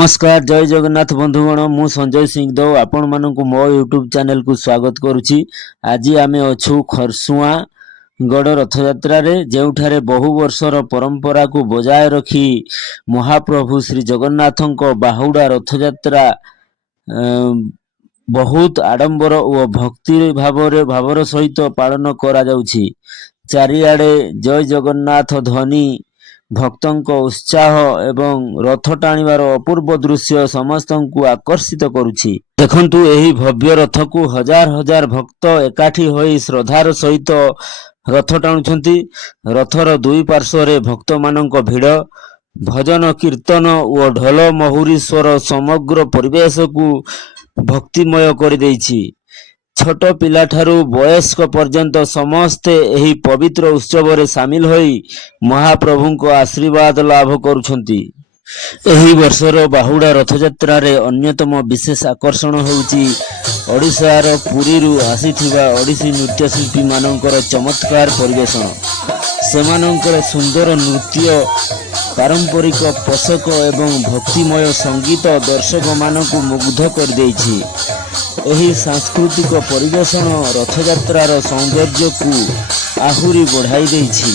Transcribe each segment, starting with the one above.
नमस्कार जय जगन्नाथ बंधुगण मु संजय सिंह दो आपण मानकु मो यूट्यूब चैनल को स्वागत करुछि। आज आमे अछु खरसुआ गड़ रथयात्रा रे जेउठारे बहु वर्षर परंपरा को बजाय रखी महाप्रभु श्री जगन्नाथंक बाहुडा रथयात्रा बहुत आडंबर और भक्ति भावर सहित पालन करा जाउछि। चारिआडे जय जगन्नाथ ध्वनि भक्तों उत्साह एवं रथ टाणीबार अपूर्व दृश्य समस्त को आकर्षित करुछि। देखंतु एही भव्य रथ को हजार हजार भक्त एकाठी होई श्रद्धार सहित रथ टाणुछंती। रथर दुई पार्श्वरे भक्त मानक भिड़ भजन कीर्तन और ढोल महुरी स्वर समग्र परिवेश को भक्तिमय कर देइछि। छोट पिला ठारू वयस्क पर्यंत समस्ते एही पवित्र उत्सव रे शामिल होई महाप्रभुंको आशीर्वाद लाभ करुछंती। एही वर्षर बाहुडा रथयात्रा रे अन्यतम विशेष आकर्षण होउची ओडिशार पुरीरू आसीथिबा ओडिसी नृत्यशिल्पी मानकर चमत्कार परिवेषण। सेमानंकर सुंदर नृत्य पारंपरिक पोषक एवं भक्तिमय संगीत दर्शक मानकु मुग्ध कर देइछि। एही सांस्कृतिक परिवेषण रथयात्रार सौंदर्य को आहुरी बढ़ाई देइछि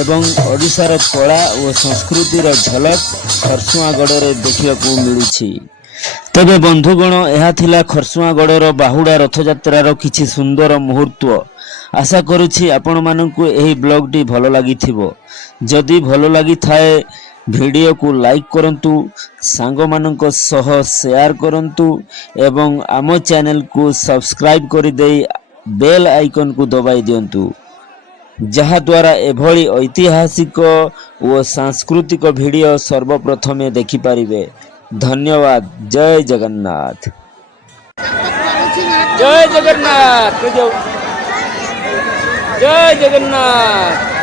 एवं ओडिशार कला और संस्कृतिर झलक खरसुआगढ़ देखा मिलुछि। तबे बंधुगण यह थिला खरसुआगढ़ बाहुडा रथयात्रार किछि सुंदर मुहूर्त। आशा करुछि आपण मानकु एही ब्लॉग टी भलो लागिथिबो। जदि भलो लागि थाए वीडियो को लाइक करंतु, सांग मानक सह शेयर करंतु एवं आम चैनल को सब्सक्राइब कर दे बेल आइकन को दबाई दियंतु, जहा द्वारा एभली ऐतिहासिक और सांस्कृतिक वीडियो सर्वप्रथमे देखि पारिबे। धन्यवाद। जय जगन्नाथ। जय जगन्नाथ। जय जगन्नाथ।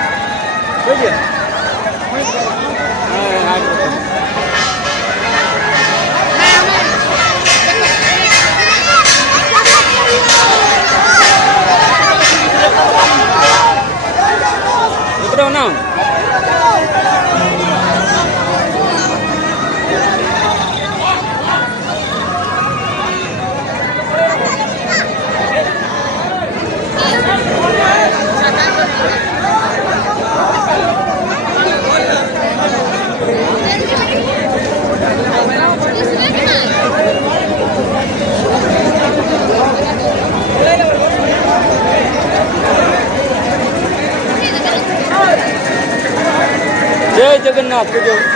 जय जगन्नाथ।